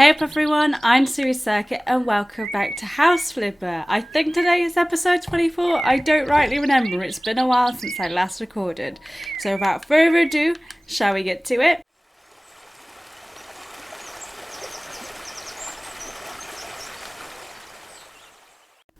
Hey up everyone, I'm Sue Circuit and welcome back to House Flipper. I think today is episode 24, I don't rightly remember, it's been a while since I last recorded. So without further ado, shall we get to it?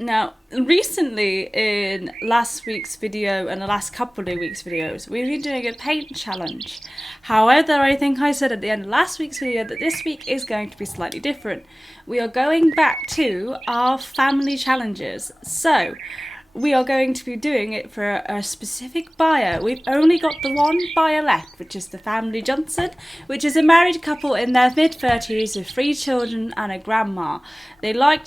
Now, recently in last week's video and the last couple of weeks' videos, we've been doing a paint challenge. However, I think I said at the end of last week's video that this week is going to be slightly different. We are going back to our family challenges. So, we are going to be doing it for a specific buyer. We've only got the one buyer left, which is the family Johnson, which is a married couple in their mid-30s with 3 children and a grandma. They like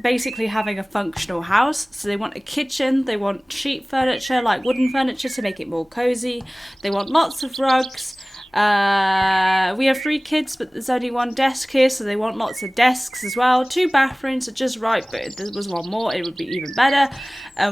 basically having a functional house, so they want a kitchen, they want cheap furniture like wooden furniture to make it more cozy, they want lots of rugs. We have 3 kids, but there's only 1 desk here, so they want lots of desks as well. 2 bathrooms are just right, but if there was 1 more, it would be even better.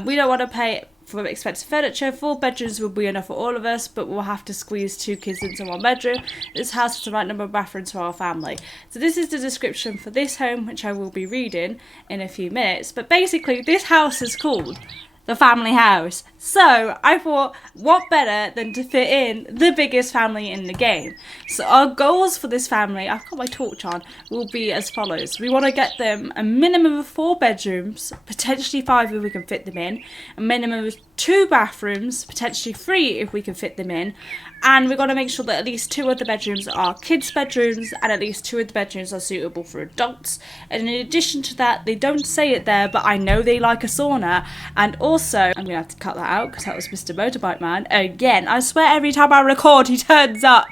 We don't want to pay for expensive furniture. 4 bedrooms will be enough for all of us, but we'll have to squeeze 2 kids into 1 bedroom. This house has the right number of bathrooms for our family. So this is the description for this home, which I will be reading in a few minutes. But basically, this house is called the family house. So I thought, what better than to fit in the biggest family in the game? So our goals for this family, I've got my torch on, will be as follows. We want to get them a minimum of 4 bedrooms, potentially 5 if we can fit them in, a minimum of 2 bathrooms, potentially 3 if we can fit them in, and we've got to make sure that at least 2 of the bedrooms are kids' bedrooms and at least 2 of the bedrooms are suitable for adults. And in addition to that, they don't say it there, but I know they like a sauna. And also, I'm going to have to cut that out because that was Mr. Motorbike Man. Again, I swear every time I record, he turns up.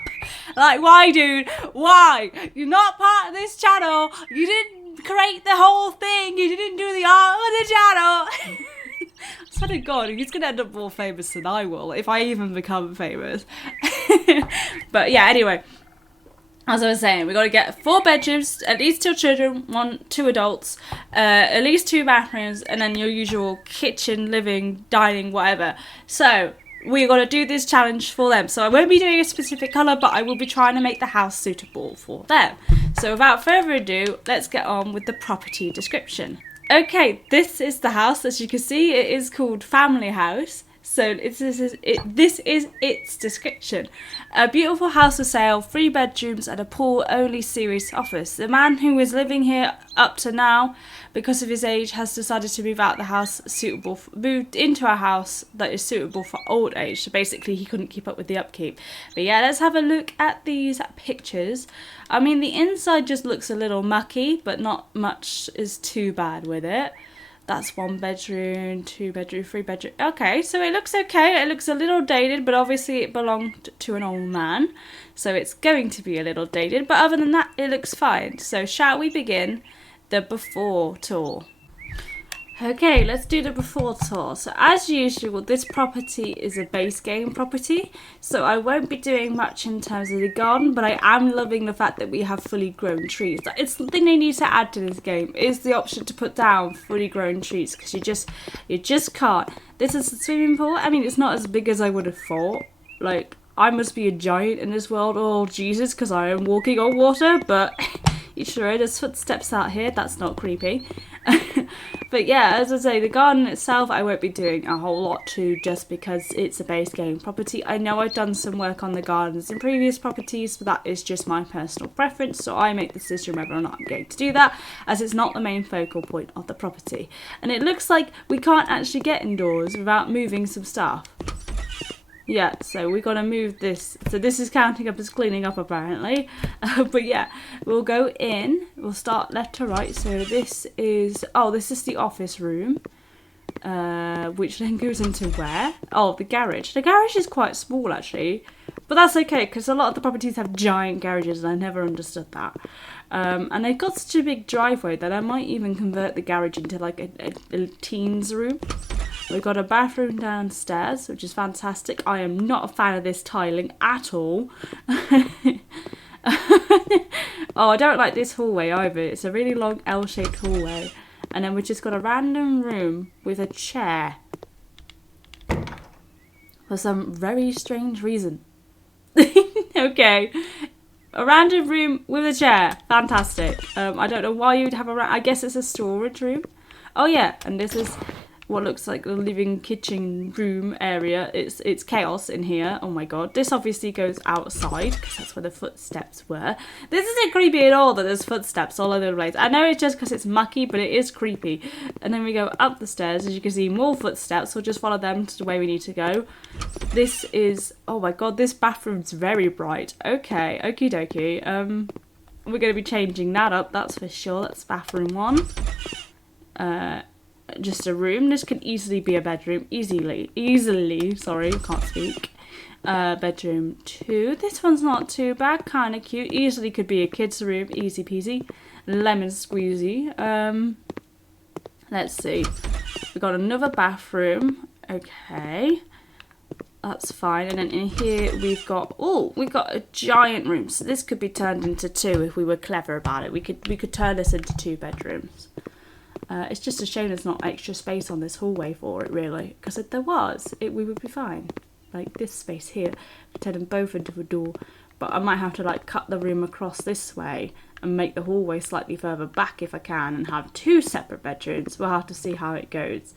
Like, why, dude? Why? You're not part of this channel. You didn't create the whole thing. You didn't do the art of the channel. I swear to God, he's going to end up more famous than I will, if I even become famous. But yeah, anyway, as I was saying, we got to get 4 bedrooms, at least 2 children, 2 adults, at least 2 bathrooms, and then your usual kitchen, living, dining, whatever. So we're going to do this challenge for them. So I won't be doing a specific colour, but I will be trying to make the house suitable for them. So without further ado, let's get on with the property description. Okay, this is the house. As you can see, it is called Family House. So this is its description. A beautiful house for sale, 3 bedrooms and a pool-only serious office. The man who is living here up to now, because of his age, has decided to move out the house moved into a house that is suitable for old age. So basically, he couldn't keep up with the upkeep. But yeah, let's have a look at these pictures. I mean, the inside just looks a little mucky, but not much is too bad with it. That's 1 bedroom, 2 bedroom, 3 bedroom. Okay, so it looks okay. It looks a little dated, but obviously it belonged to an old man. So it's going to be a little dated, but other than that, it looks fine. So shall we begin the before tour? Okay, let's do the before tour. So as usual, this property is a base game property, so I won't be doing much in terms of the garden, but I am loving the fact that we have fully grown trees. It's something they need to add to this game, is the option to put down fully grown trees, because you just can't. This is a swimming pool. I mean, it's not as big as I would have thought. Like, I must be a giant in this world, oh Jesus, because I am walking on water, but you sure there's footsteps out here, that's not creepy. But yeah, as I say, the garden itself I won't be doing a whole lot to, just because it's a base game property. I know I've done some work on the gardens in previous properties, but that is just my personal preference, so I make the decision whether or not I'm going to do that, as it's not the main focal point of the property. And it looks like we can't actually get indoors without moving some stuff. Yeah, so we got to move this. So this is counting up as cleaning up, apparently. But yeah, we'll go in. We'll start left to right. So this is the office room. Which then goes into where? Oh, the garage. The garage is quite small, actually. But that's okay, because a lot of the properties have giant garages, and I never understood that. And they've got such a big driveway that I might even convert the garage into like a teens room. We've got a bathroom downstairs, which is fantastic. I am not a fan of this tiling at all. Oh, I don't like this hallway either. It's a really long L-shaped hallway. And then we've just got a random room with a chair. For some very strange reason. Okay. A random room with a chair. Fantastic. I don't know why you'd have I guess it's a storage room. Oh yeah, and this is what looks like the living kitchen room area. It's chaos in here. Oh my god. This obviously goes outside because that's where the footsteps were. This isn't creepy at all that there's footsteps all over the place. I know it's just because it's mucky, but it is creepy. And then we go up the stairs. As you can see, more footsteps. We'll just follow them to the way we need to go. This is, oh my god, this bathroom's very bright. Okay, okie dokie. We're going to be changing that up, that's for sure. That's bathroom 1. Just a room. This can easily be a bedroom. Easily, sorry, can't speak. Bedroom 2. This one's not too bad, kind of cute. Easily could be a kid's room, easy peasy. Lemon squeezy. Let's see. We've got another bathroom. Okay. That's fine. And then in here we've got a giant room. So this could be turned into 2 if we were clever about it. We could turn this into 2 bedrooms. It's just a shame there's not extra space on this hallway for it, really. Because if there was, we would be fine. Like this space here, turn them both into a door. But I might have to like cut the room across this way and make the hallway slightly further back if I can and have 2 separate bedrooms. We'll have to see how it goes.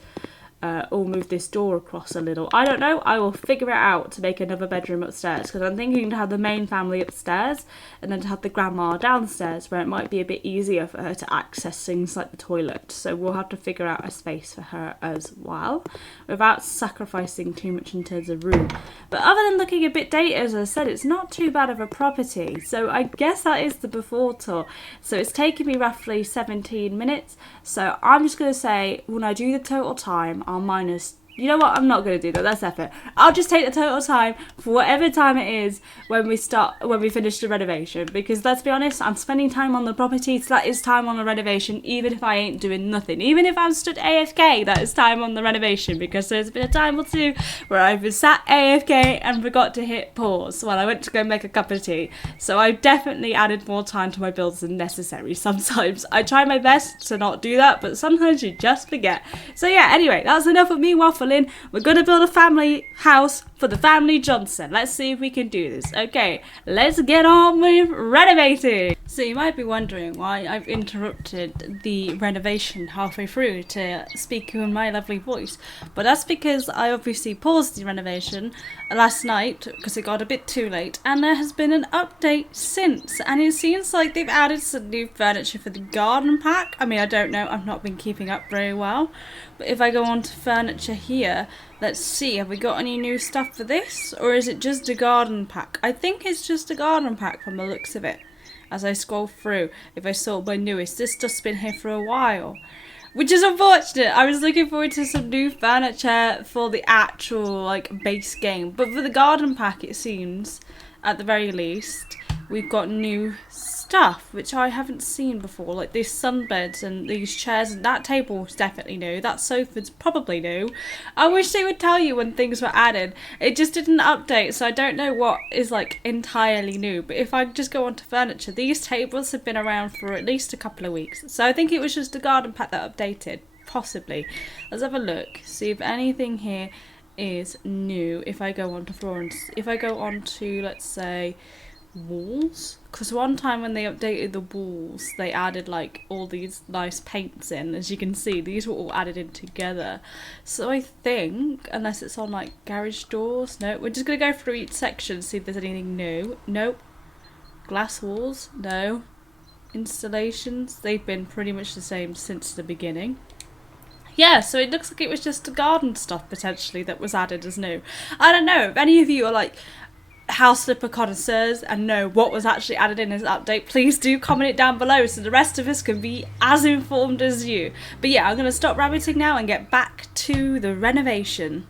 Or move this door across a little. I don't know. I will figure it out to make another bedroom upstairs because I'm thinking to have the main family upstairs and then to have the grandma downstairs where it might be a bit easier for her to access things like the toilet. So we'll have to figure out a space for her as well without sacrificing too much in terms of room. But other than looking a bit dated, as I said, it's not too bad of a property. So I guess that is the before tour. So it's taken me roughly 17 minutes. So I'm just going to say when I do the total time, I'll minus, you know what, I'm not going to do that, that's effort. I'll just take the total time for whatever time it is when we finish the renovation, because let's be honest, I'm spending time on the property, so that is time on the renovation, even if I ain't doing nothing. Even if I'm stood AFK, that is time on the renovation, because there's been a time or two where I've sat AFK and forgot to hit pause while I went to go make a cup of tea. So I've definitely added more time to my builds than necessary sometimes. I try my best to not do that, but sometimes you just forget. So yeah, anyway, that's enough of me waffling. We're going to build a family house for the family Johnson. Let's see if we can do this. Okay, let's get on with renovating. So you might be wondering why I've interrupted the renovation halfway through to speak in my lovely voice. But that's because I obviously paused the renovation last night because it got a bit too late. And there has been an update since. And it seems like they've added some new furniture for the garden pack. I mean, I don't know. I've not been keeping up very well. But if I go on to furniture here, let's see, have we got any new stuff for this? Or is it just a garden pack? I think it's just a garden pack from the looks of it. As I scroll through, if I sort my newest, this stuff's been here for a while. Which is unfortunate. I was looking forward to some new furniture for the actual, like, base game. But for the garden pack, it seems, at the very least, we've got new stuff, which I haven't seen before. Like these sunbeds and these chairs, and that table is definitely new. That sofa's probably new. I wish they would tell you when things were added. It just didn't update, so I don't know what is like entirely new. But if I just go on to furniture, these tables have been around for at least a couple of weeks. So I think it was just the garden pack that updated. Possibly. Let's have a look. See if anything here is new. If I go on to Florence, if I go on to, let's say, walls, because one time when they updated the walls they added like all these nice paints in. As you can see, these were all added in together. So I think, unless it's on like garage doors, no, we're just gonna go through each section, see if there's anything new. Nope. Glass walls, no. Installations, they've been pretty much the same since the beginning. Yeah, so it looks like it was just the garden stuff potentially that was added as new. I don't know if any of you are like house slipper connoisseurs and know what was actually added in this update, please do comment it down below so the rest of us can be as informed as you. But yeah, I'm going to stop rabbiting now and get back to the renovation.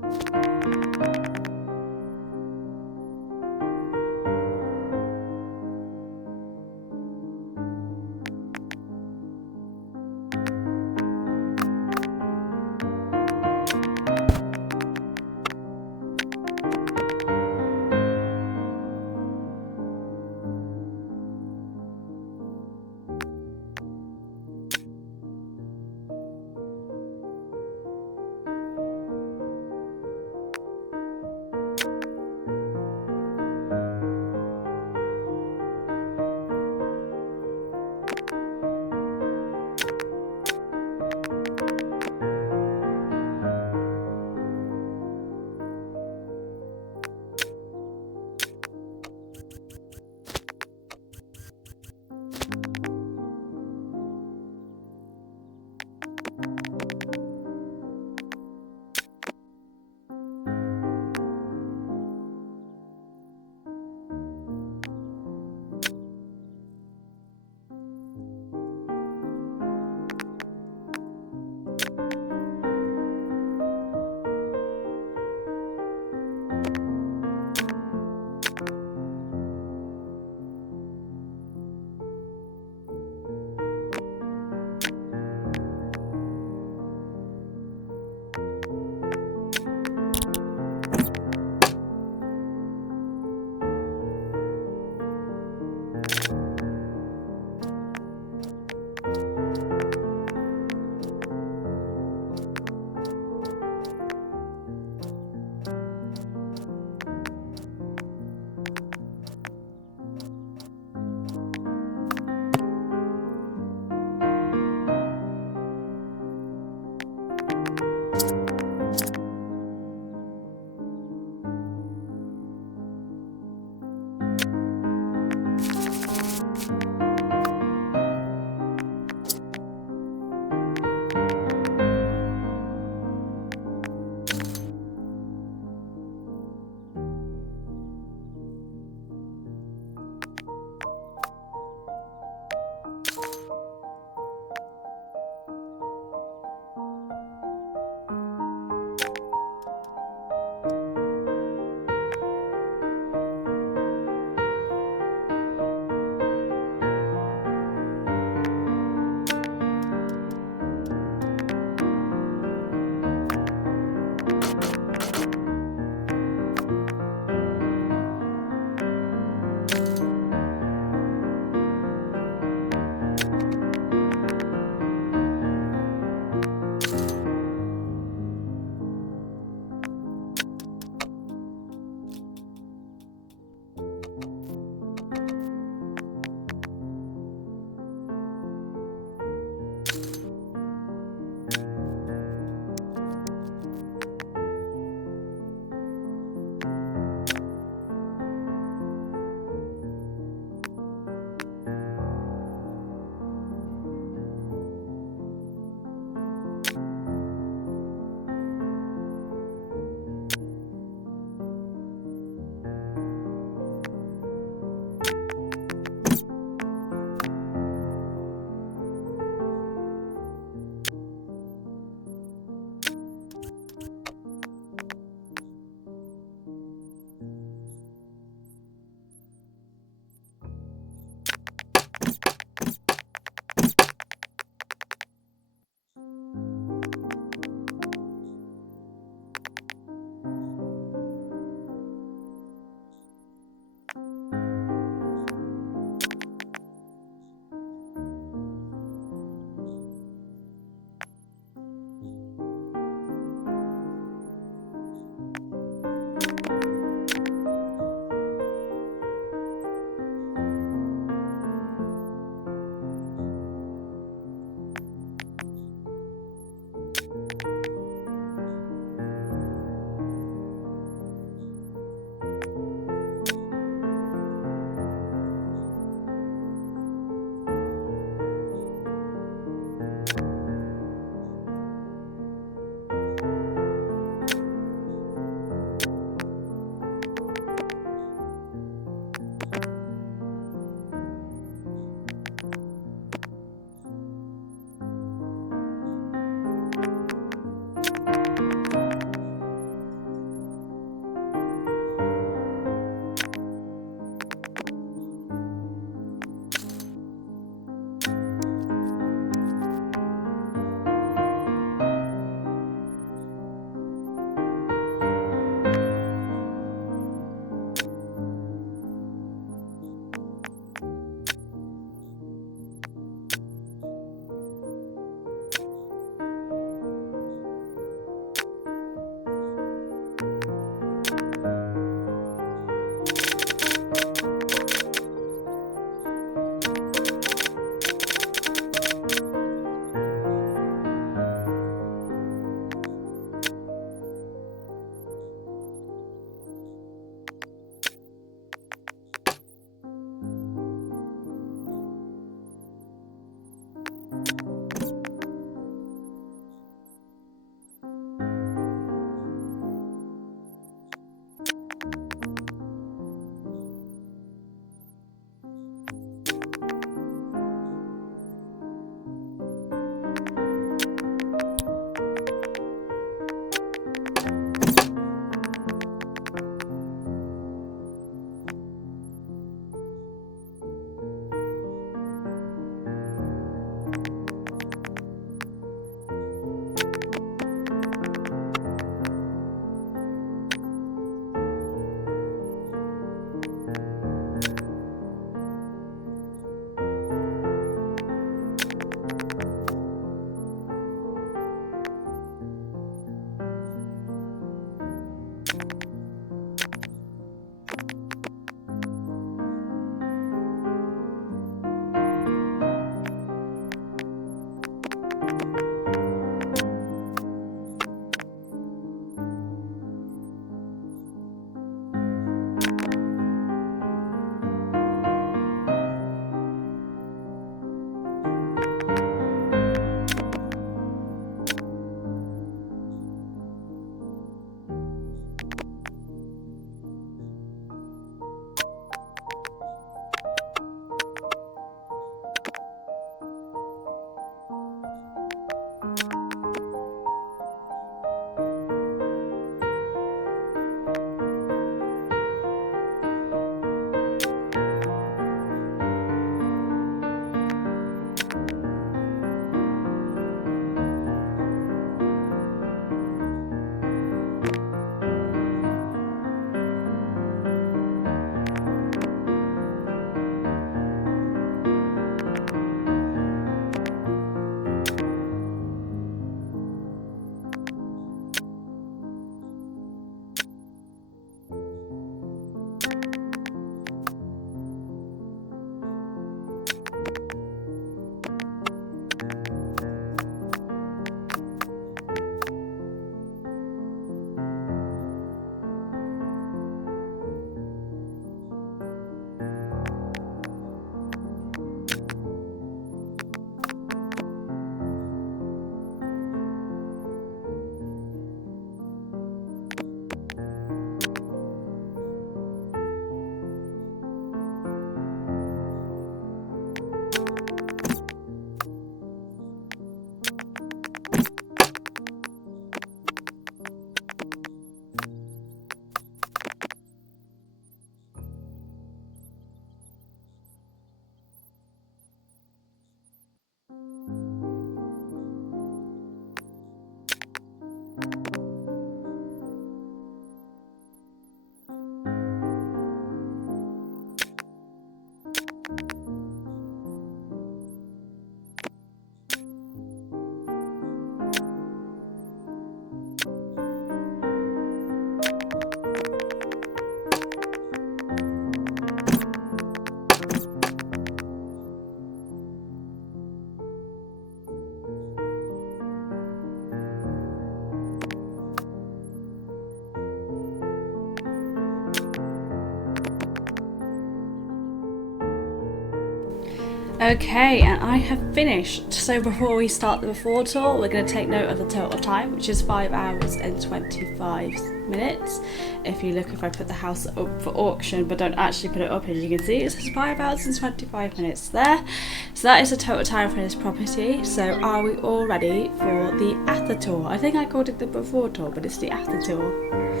Okay, and I have finished. So before we start the before tour, we're going to take note of the total time, which is 5 hours and 25 minutes. If I put the house up for auction but don't actually put it up, as you can see, it says 5 hours and 25 minutes there. So that is the total time for this property. So are we all ready for the after tour? I think I called it the before tour, but it's the after tour.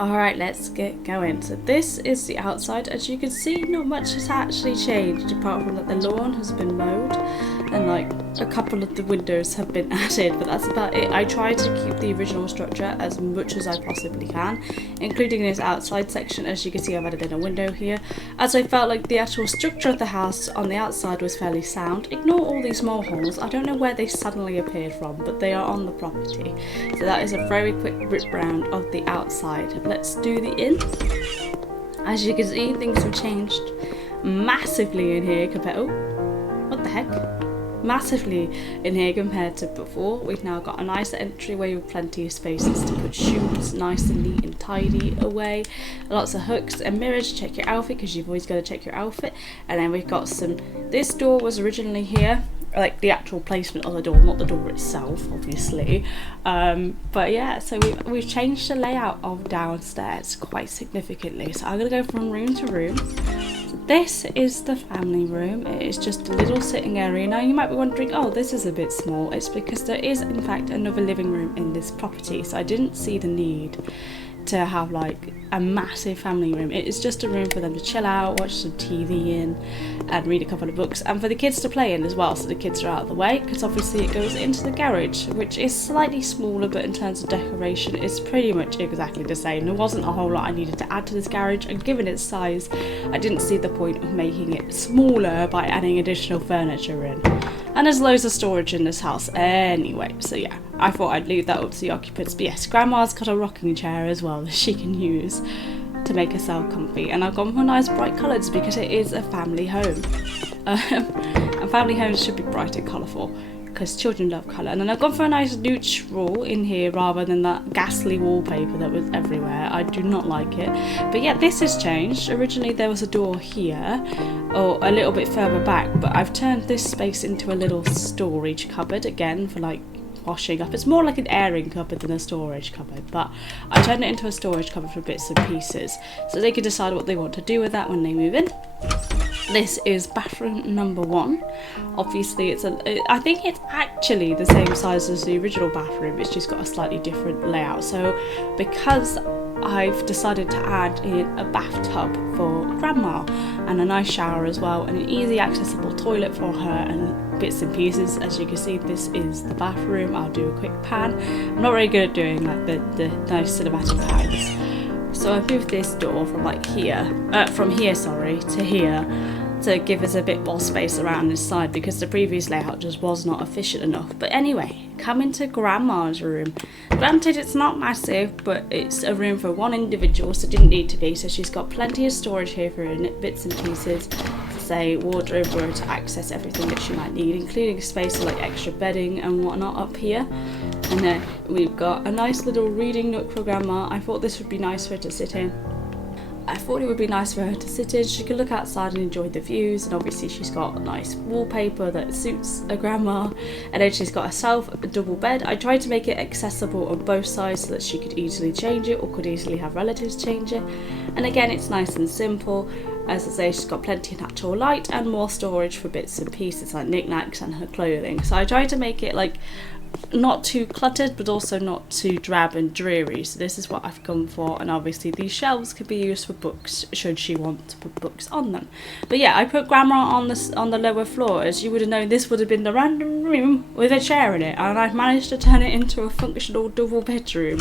Alright, let's get going. So this is the outside. As you can see, not much has actually changed apart from that the lawn has been mowed and like a couple of the windows have been added, but that's about it. I try to keep the original structure as much as I possibly can, including this outside section. As you can see, I've added in a window here, as I felt like the actual structure of the house on the outside was fairly sound. Ignore all these mole holes. I don't know where they suddenly appeared from, but they are on the property. So that is a very quick rip round of the outside. Let's do the in. As you can see, things have changed massively in here compared. Oh, what the heck? Massively in here compared to before. We've now got a nice entryway with plenty of spaces to put shoes, nice and neat and tidy away. Lots of hooks and mirrors to check your outfit, because you've always got to check your outfit. And then we've got some. This door was originally here, like the actual placement of the door, not the door itself, obviously. But yeah, so we've changed the layout of downstairs quite significantly. So I'm gonna go from room to room. So this is the family room. It is just a little sitting area. Now you might be wondering, oh, this is a bit small. It's because there is in fact another living room in this property, so I didn't see the need to have like a massive family room. It is just a room for them to chill out, watch some TV in, and read a couple of books, and for the kids to play in as well, so the kids are out of the way, because obviously it goes into the garage, which is slightly smaller, but in terms of decoration it's pretty much exactly the same. There wasn't a whole lot I needed to add to this garage, and given its size I didn't see the point of making it smaller by adding additional furniture in. And there's loads of storage in this house anyway, so yeah, I thought I'd leave that up to the occupants. But yes, Grandma's got a rocking chair as well that she can use to make herself comfy, and I've gone for nice bright colours because it is a family home. And family homes should be bright and colourful, because children love colour. And then I've gone for a nice neutral in here rather than that ghastly wallpaper that was everywhere. I do not like it. But yeah, this has changed. Originally there was a door here, or a little bit further back, but I've turned this space into a little storage cupboard, again for like washing up. It's more like an airing cupboard than a storage cupboard, but I turned it into a storage cupboard for bits and pieces, so they can decide what they want to do with that when they move in. This is bathroom number 1. Obviously I think it's actually the same size as the original bathroom, it's just got a slightly different layout. So because I've decided to add in a bathtub for Grandma, and a nice shower as well, and an easy accessible toilet for her, and bits and pieces. As you can see, this is the bathroom. I'll do a quick pan. I'm not very good at doing like the nice cinematic pans. So I've moved this door from like here, to here, to give us a bit more space around this side, because the previous layout just was not efficient enough. But anyway, come into Grandma's room. Granted, it's not massive, but it's a room for one individual, so it didn't need to be. So she's got plenty of storage here for her bits and pieces, to say wardrobe, where to access everything that she might need, including space for like extra bedding and whatnot up here. And then we've got a nice little reading nook for Grandma. I thought this would be nice for her to sit in. She could look outside and enjoy the views, and obviously she's got a nice wallpaper that suits a Grandma, and then she's got herself a double bed. I tried to make it accessible on both sides so that she could easily change it, or could easily have relatives change it. And again, it's nice and simple. As I say, she's got plenty of natural light and more storage for bits and pieces like knickknacks and her clothing. So I tried to make it like not too cluttered, but also not too drab and dreary. So this is what I've gone for, and obviously these shelves could be used for books should she want to put books on them. But yeah, I put Grandma on the lower floor. As you would have known, this would have been the random room with a chair in it, and I've managed to turn it into a functional double bedroom.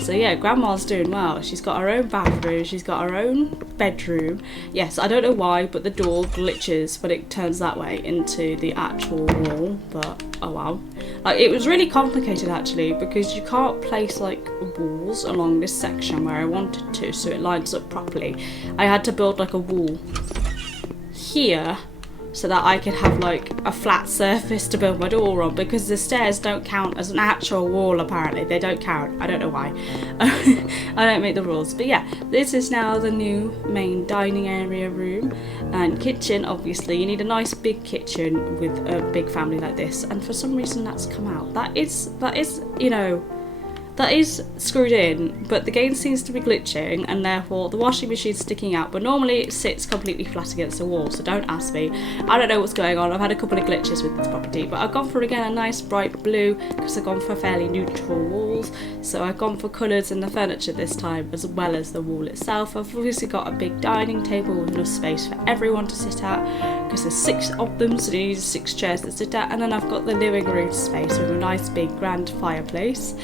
So yeah, Grandma's doing well. She's got her own bathroom, she's got her own bedroom. Yes, I don't know why, but the door glitches when it turns that way into the actual wall, but oh wow. Like, it was really complicated actually, because you can't place like walls along this section where I wanted to, so it lines up properly. I had to build like a wall here so that I could have like a flat surface to build my door on, because the stairs don't count as an actual wall. Apparently they don't count. I don't know why. I don't make the rules. But yeah, this is now the new main dining area room and kitchen. Obviously you need a nice big kitchen with a big family like this, and for some reason that's come out. That is you know, that is screwed in, but the game seems to be glitching and therefore the washing machine's sticking out, but normally it sits completely flat against the wall, so don't ask me. I don't know what's going on. I've had a couple of glitches with this property, but I've gone for, again, a nice bright blue because I've gone for fairly neutral walls. So I've gone for colours in the furniture this time as well as the wall itself. I've obviously got a big dining table with enough space for everyone to sit at, because there's 6 of them, so you need 6 chairs to sit at. And then I've got the living room space with a nice big grand fireplace.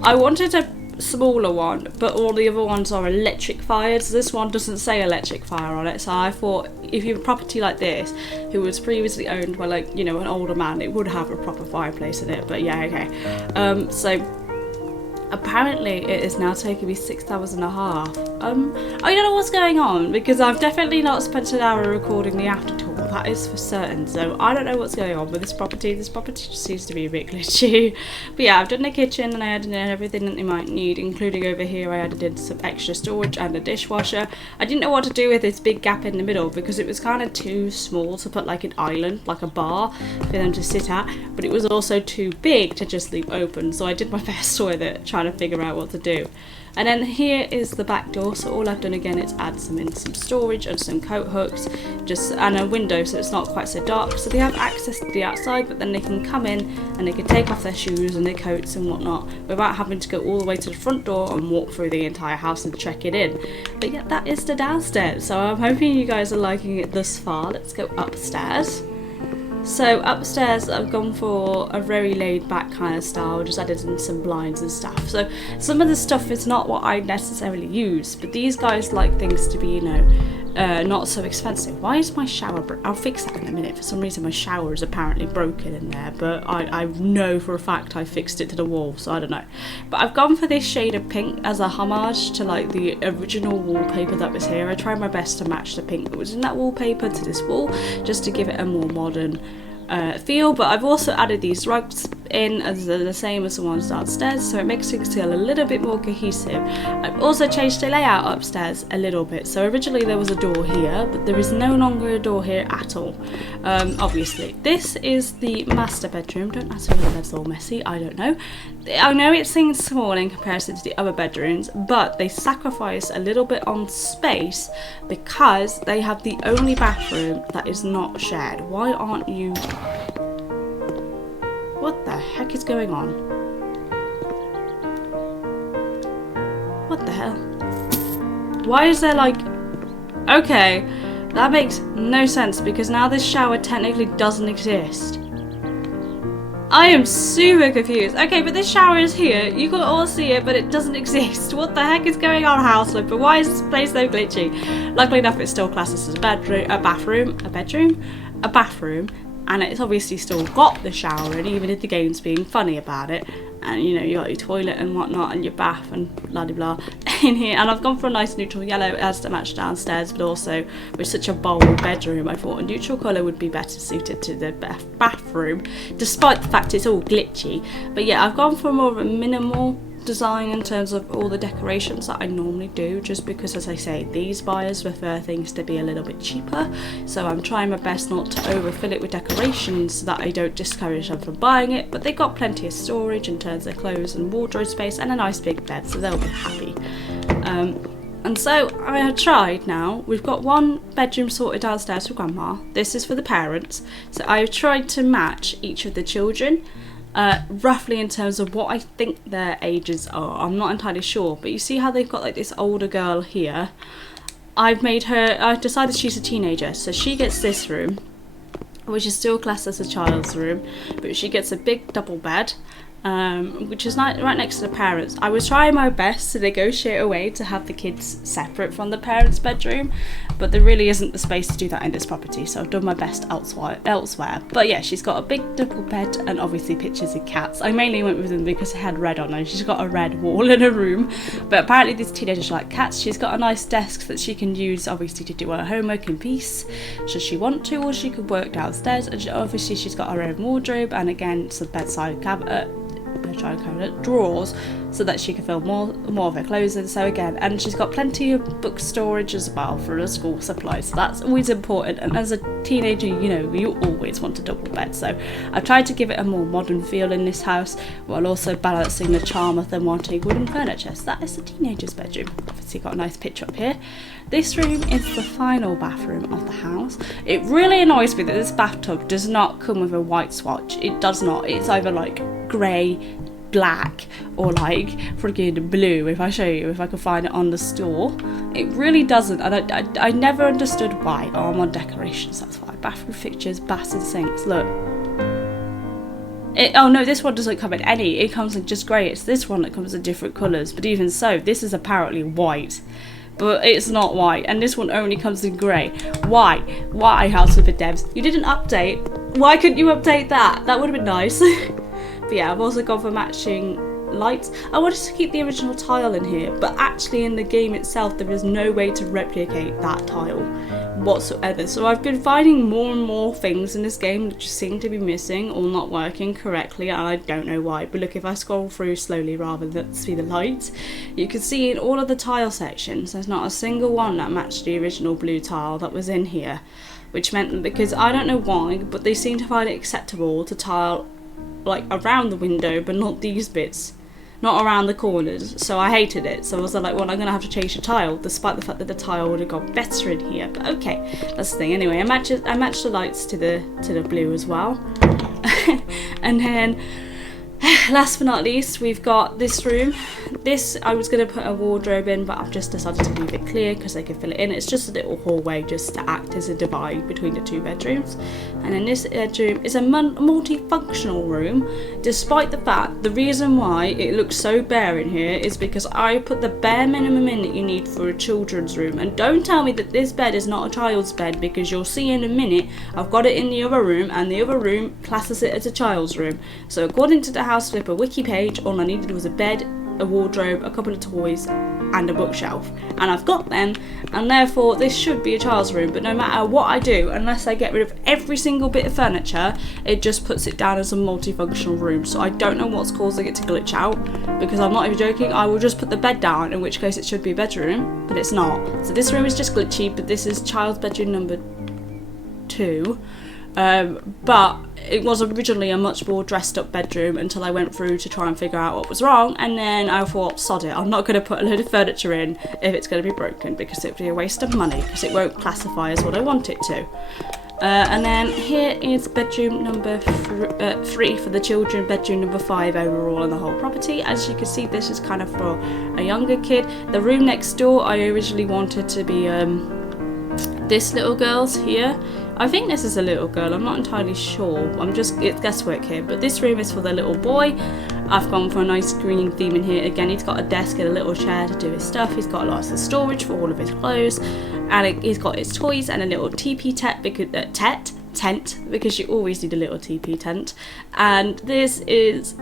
I wanted a smaller one, but all the other ones are electric fired, so this one doesn't say electric fire on it. So I thought if you have a property like this who was previously owned by, like, you know, an older man, it would have a proper fireplace in it. But yeah, okay. So apparently it is now taking me 6 hours and a half. I don't know what's going on, because I've definitely not spent an hour recording the after tour, that is for certain. So I don't know what's going on with this property. This property just seems to be a bit glitchy. But yeah, I've done the kitchen and I added in everything that you might need, including over here I added in some extra storage and a dishwasher. I didn't know what to do with this big gap in the middle, because it was kind of too small to put like an island, like a bar for them to sit at, but it was also too big to just leave open. So I did my best with it, trying to figure out what to do. And then here is the back door, so all I've done again is add some storage and some coat hooks, and a window so it's not quite so dark, so they have access to the outside, but then they can come in and they can take off their shoes and their coats and whatnot without having to go all the way to the front door and walk through the entire house and check it in. But yeah, that is the downstairs, so I'm hoping you guys are liking it thus far. Let's go upstairs. So upstairs I've gone for a very laid back kind of style, just added in some blinds and stuff. So some of the stuff is not what I necessarily use, but these guys like things to be, you know, not so expensive. Why is my shower I'll fix that in a minute. For some reason my shower is apparently broken in there, but I know for a fact I fixed it to the wall, so I don't know. But I've gone for this shade of pink as a homage to like the original wallpaper that was here. I tried my best to match the pink that was in that wallpaper to this wall, just to give it a more modern feel. But I've also added these rugs in as the same as the ones downstairs, so it makes things feel a little bit more cohesive. I've also changed the layout upstairs a little bit. So originally there was a door here, but there is no longer a door here at all. Obviously this is the master bedroom. Don't ask me why the bed's all messy, I don't know. I know it seems small in comparison to the other bedrooms, but they sacrifice a little bit on space because they have the only bathroom that is not shared. Why aren't you... What the heck is going on? What the hell? Why is there like... Okay, that makes no sense, because now this shower technically doesn't exist. I am super confused. Okay, but this shower is here. You can all see it, but it doesn't exist. What the heck is going on, house flipper? Why is this place so glitchy? Luckily enough, it's still classed as a bathroom, and it's obviously still got the shower, and even if the game's being funny about it, and you know, you got your toilet and whatnot and your bath and blah de blah in here. And I've gone for a nice neutral yellow as to match downstairs, but also with such a bold bedroom I thought a neutral colour would be better suited to the bathroom, despite the fact it's all glitchy. But yeah, I've gone for more of a minimal design in terms of all the decorations that I normally do, just because, as I say, these buyers prefer things to be a little bit cheaper, so I'm trying my best not to overfill it with decorations so that I don't discourage them from buying it. But they got plenty of storage in terms of clothes and wardrobe space and a nice big bed, so they'll be happy. And so I have tried now, we've got one bedroom sorted downstairs for grandma, this is for the parents, so I've tried to match each of the children roughly in terms of what I think their ages are. I'm not entirely sure, but you see how they've got like this older girl here. I've decided she's a teenager, so she gets this room, which is still classed as a child's room, but she gets a big double bed, which is right next to the parents. I was trying my best to negotiate a way to have the kids separate from the parents' bedroom, but there really isn't the space to do that in this property, so I've done my best elsewhere. But yeah, she's got a big double bed and obviously pictures of cats. I mainly went with them because it had red on and she's got a red wall in her room, but apparently this teenager likes cats. She's got a nice desk that she can use obviously to do her homework in peace should she want to, or she could work downstairs. And obviously she's got her own wardrobe, and again some bedside cabinet drawers so that she can feel more of her clothes in. So again, and she's got plenty of book storage as well for her school supplies, so that's always important. And as a teenager, you know, you always want a double bed, so I've tried to give it a more modern feel in this house while also balancing the charm of them wanting wooden furniture. So that is the teenager's bedroom. Obviously got a nice picture up here. This room is the final bathroom of the house. It really annoys me that this bathtub does not come with a white swatch. It does not. It's either like grey, black, or like freaking blue. If I show you, if I can find it on the store, it really doesn't. And I never understood why. Oh, I'm on decorations, that's why. Bathroom fixtures, baths and sinks. Look. Oh no, this one doesn't come in any. It comes in just grey. It's this one that comes in different colours. But even so, this is apparently white. But it's not white, and this one only comes in grey. Why? Why, House of the Devs? You didn't update. Why couldn't you update that? That would have been nice. But yeah, I've also gone for matching lights. I wanted to keep the original tile in here, but actually in the game itself there is no way to replicate that tile whatsoever. So I've been finding more and more things in this game that just seem to be missing or not working correctly, and I don't know why. But look, if I scroll through slowly rather than see the lights, you can see in all of the tile sections there's not a single one that matched the original blue tile that was in here, which meant that, because I don't know why, but they seem to find it acceptable to tile like around the window but not these bits, not around the corners. So I hated it, so I was like, well, I'm gonna have to change the tile, despite the fact that the tile would have got better in here. But okay, that's the thing. Anyway, I matched the lights to the blue as well. And then last but not least, we've got this room. This, I was going to put a wardrobe in, but I've just decided to leave it clear because they can fill it in. It's just a little hallway just to act as a divide between the two bedrooms. And then this bedroom is a multifunctional room, despite the fact the reason why it looks so bare in here is because I put the bare minimum in that you need for a children's room. And don't tell me that this bed is not a child's bed, because you'll see in a minute I've got it in the other room, and the other room classes it as a child's room. So according to the House Flipper wiki page, all I needed was a bed, a wardrobe, a couple of toys and a bookshelf, and I've got them, and therefore this should be a child's room. But no matter what I do, unless I get rid of every single bit of furniture, it just puts it down as a multifunctional room. So I don't know what's causing it to glitch out, because I'm not even joking. I will just put the bed down, in which case it should be a bedroom, but it's not. So this room is just glitchy, but this is child's bedroom number 2. But it was originally a much more dressed up bedroom until I went through to try and figure out what was wrong, and then I thought, sod it, I'm not going to put a load of furniture in if it's going to be broken, because it would be a waste of money, because it won't classify as what I want it to. And then here is bedroom number 3 for the children, bedroom number 5 overall in the whole property. As you can see, this is kind of for a younger kid. The room next door I originally wanted to be this little girl's here. I think this is a little girl, I'm not entirely sure, it's guesswork here, but this room is for the little boy. I've gone for a nice green theme in here. Again, he's got a desk and a little chair to do his stuff. He's got lots of storage for all of his clothes, and he's got his toys and a little teepee tent, because you always need a little teepee tent. And this is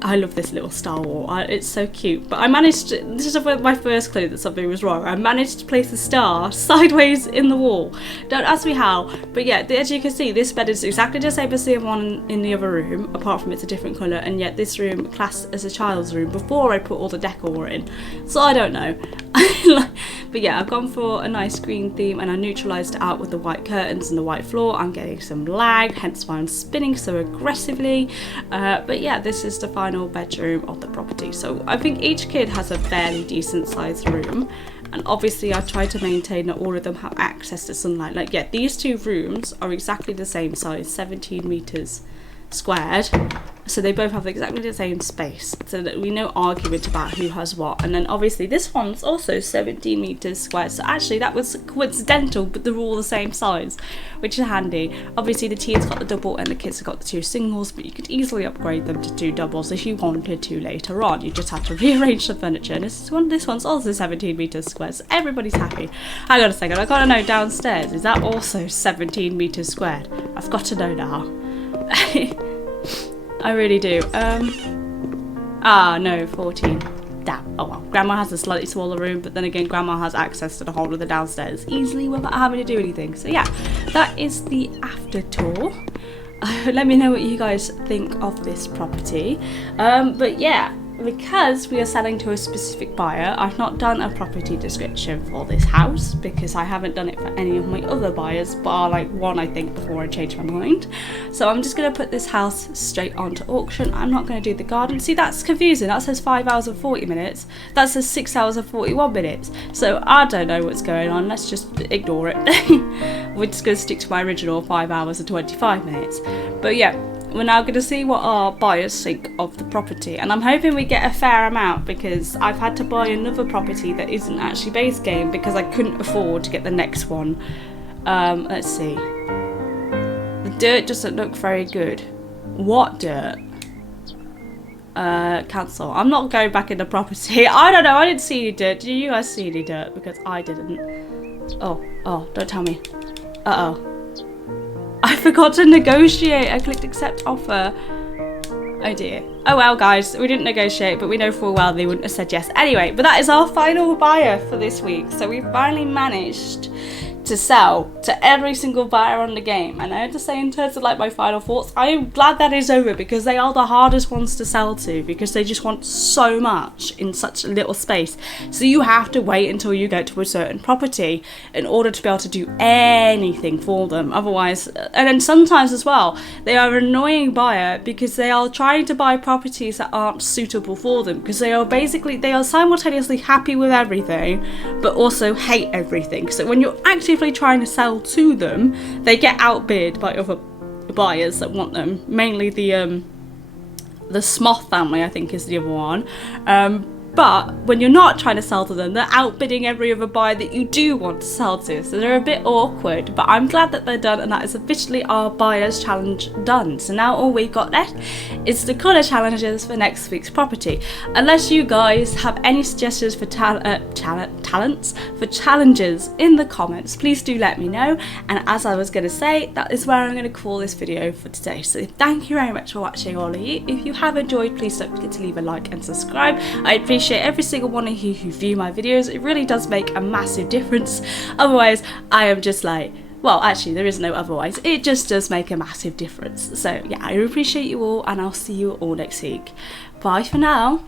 I love this little Star Wars. It's so cute. But I managed to, this is my first clue that something was wrong. I managed to place a star sideways in the wall. Don't ask me how, but yeah, as you can see, this bed is exactly the same as the one in the other room, apart from it's a different colour, and yet this room classed as a child's room before I put all the decor in. So I don't know. But yeah, I've gone for a nice green theme, and I neutralised it out with the white curtains and the white floor. I'm getting some lag, hence why I'm spinning so aggressively. But yeah, this is the final bedroom of the property. So I think each kid has a fairly decent sized room, and obviously I try to maintain that all of them have access to sunlight. Like, yeah, these two rooms are exactly the same size, 17 meters squared, so they both have exactly the same space, so that we no argument about who has what. And then obviously this one's also 17 meters squared, so actually that was coincidental, but they're all the same size, which is handy. Obviously the teens got the double and the kids have got the 2 singles, but you could easily upgrade them to 2 doubles if you wanted to later on. You just have to rearrange the furniture. And this one's also 17 meters squared, so everybody's happy. Hang on a second, I gotta know downstairs, is that also 17 meters squared? I've got to know now. I really do. No, 14. Damn. Oh well. Grandma has a slightly smaller room, but then again, Grandma has access to the whole of the downstairs easily without having to do anything. So yeah, that is the after tour. Let me know what you guys think of this property. But yeah, because we are selling to a specific buyer, I've not done a property description for this house because I haven't done it for any of my other buyers, bar like one I think, before I changed my mind. So I'm just going to put this house straight onto auction. I'm not going to do the garden. See, that's confusing. That says 5 hours and 40 minutes. That says 6 hours and 41 minutes. So I don't know what's going on. Let's just ignore it. We're just going to stick to my original 5 hours and 25 minutes. But yeah, we're now going to see what our buyers think of the property, and I'm hoping we get a fair amount because I've had to buy another property that isn't actually base game because I couldn't afford to get the next one. Let's see. The dirt doesn't look very good. What dirt? Cancel. I'm not going back in the property. I don't know, I didn't see any dirt. Did you guys see any dirt? Because I didn't. Oh, don't tell me. Uh-oh. I forgot to negotiate. I clicked accept offer. Oh dear. Oh well, guys, we didn't negotiate, but we know full well they wouldn't have said yes. Anyway, but that is our final buyer for this week. So we finally managed to sell to every single buyer on the game. And I have to say, in terms of like my final thoughts, I am glad that is over because they are the hardest ones to sell to because they just want so much in such a little space. So you have to wait until you get to a certain property in order to be able to do anything for them. Otherwise, and then sometimes as well, they are an annoying buyer because they are trying to buy properties that aren't suitable for them because they are simultaneously happy with everything but also hate everything. So when you're actively trying to sell to them, they get outbid by other buyers that want them. Mainly the Sloth family, I think, is the other one. But when you're not trying to sell to them, they're outbidding every other buyer that you do want to sell to. So they're a bit awkward, but I'm glad that they're done, and that is officially our buyer's challenge done. So now all we've got left is the colour challenges for next week's property. Unless you guys have any suggestions for challenges in the comments, please do let me know. And as I was going to say, that is where I'm going to call this video for today. So thank you very much for watching, all of you. If you have enjoyed, please don't forget to leave a like and subscribe. I appreciate every single one of you who view my videos. It really does make a massive difference. Otherwise, I am just like, well, actually there is no otherwise. It just does make a massive difference. So yeah, I appreciate you all, and I'll see you all next week. Bye for now.